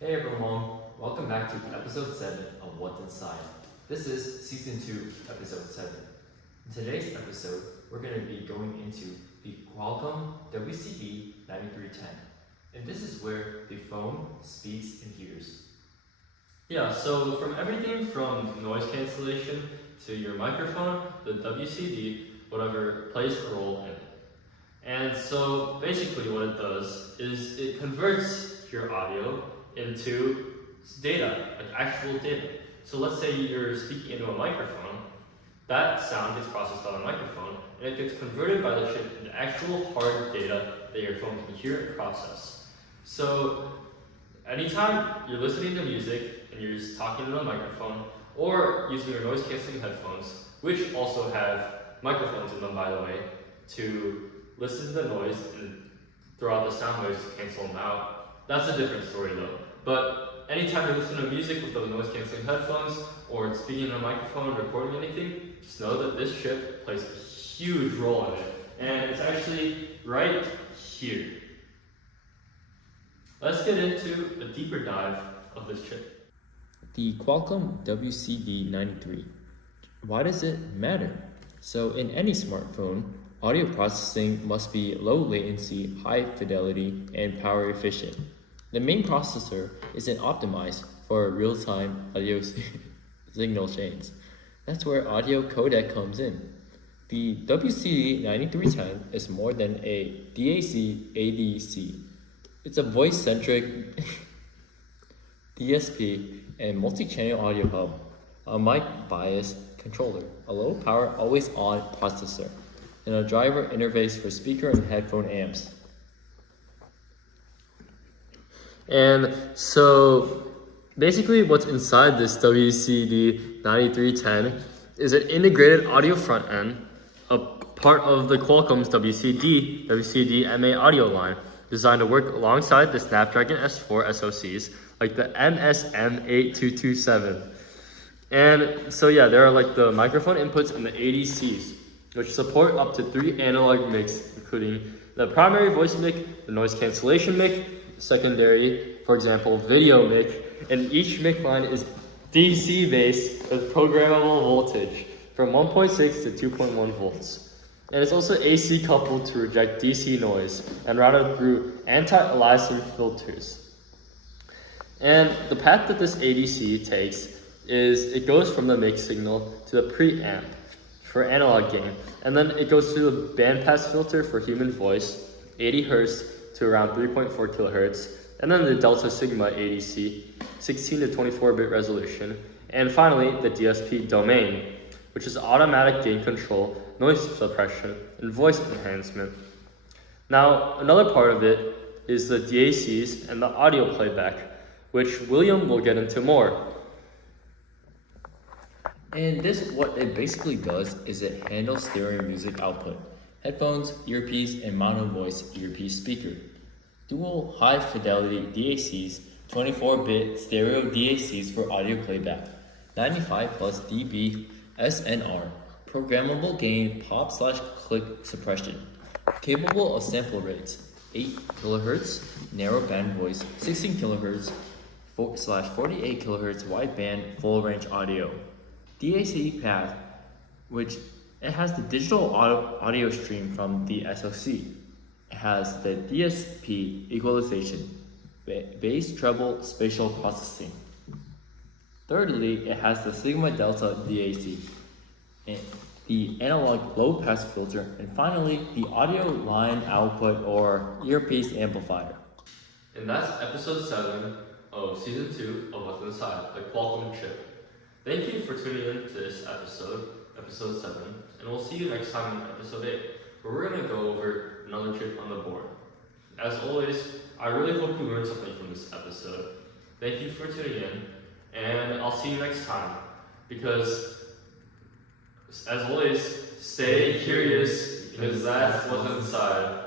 Hey everyone, welcome back to episode 7 of What's Inside. This is season 2, episode 7. In today's episode, we're going to be going into the Qualcomm WCD 9310. And this is where the phone speaks and hears. Yeah, so from everything from noise cancellation to your microphone, the WCD, whatever, plays a role in it. And so basically what it does is it converts your audio into data, like actual data. So let's say you're speaking into a microphone, that sound gets processed by the microphone, and it gets converted by the chip into actual hard data that your phone can hear and process. So anytime you're listening to music and you're just talking to the microphone, or using your noise canceling headphones, which also have microphones in them by the way, to listen to the noise and throw out the sound waves to cancel them out. That's a different story though. But anytime you're listening to music with those noise canceling headphones or speaking in a microphone or recording anything, just know that this chip plays a huge role in it. And it's actually right here. Let's get into a deeper dive of this chip. The Qualcomm WCD93. Why does it matter? So in any smartphone, audio processing must be low latency, high fidelity, and power efficient. The main processor isn't optimized for real-time audio signal chains. That's where audio codec comes in. The WCD9310 is more than a DAC ADC. It's a voice-centric DSP and multi-channel audio hub, a mic bias controller, a low-power always-on processor, and a driver interface for speaker and headphone amps. And so basically what's inside this WCD 9310 is an integrated audio front end, a part of the Qualcomm's WCD MA audio line, designed to work alongside the Snapdragon S4 SoCs like the MSM8227. And so yeah, there are like the microphone inputs and the ADCs, which support up to 3 analog mics, including the primary voice mic, the noise cancellation mic, secondary, for example, video mic, and each mic line is DC based with programmable voltage from 1.6 to 2.1 volts. And it's also AC coupled to reject DC noise and routed through anti-aliasing filters. And the path that this ADC takes is it goes from the mix signal to the preamp for analog gain, and then it goes through the bandpass filter for human voice, 80 Hz to around 3.4 kHz, and then the Delta Sigma ADC, 16 to 24-bit resolution, and finally the DSP domain, which is automatic gain control, noise suppression, and voice enhancement. Now, another part of it is the DACs and the audio playback, which William will get into more. And this, what it basically does is it handles stereo music output, headphones, earpiece, and mono voice earpiece speaker. Dual high fidelity DACs, 24-bit stereo DACs for audio playback, 95 plus dB SNR, programmable gain pop/click suppression, capable of sample rates, 8 kHz narrow band voice, 16 kHz /48 kHz wide band full range audio. DAC path, which it has the digital audio stream from the SoC. It has the DSP equalization, bass treble spatial processing. Thirdly, it has the Sigma Delta DAC, and the analog low pass filter, and finally the audio line output or earpiece amplifier. And that's episode 7 of season 2 of What's Inside, the Qualcomm chip. Thank you for tuning in to this episode 7, and we'll see you next time in episode 8, where we're going to go over another chip on the board. As always, I really hope you learned something from this episode. Thank you for tuning in, and I'll see you next time, because, as always, stay curious, because that's what's inside.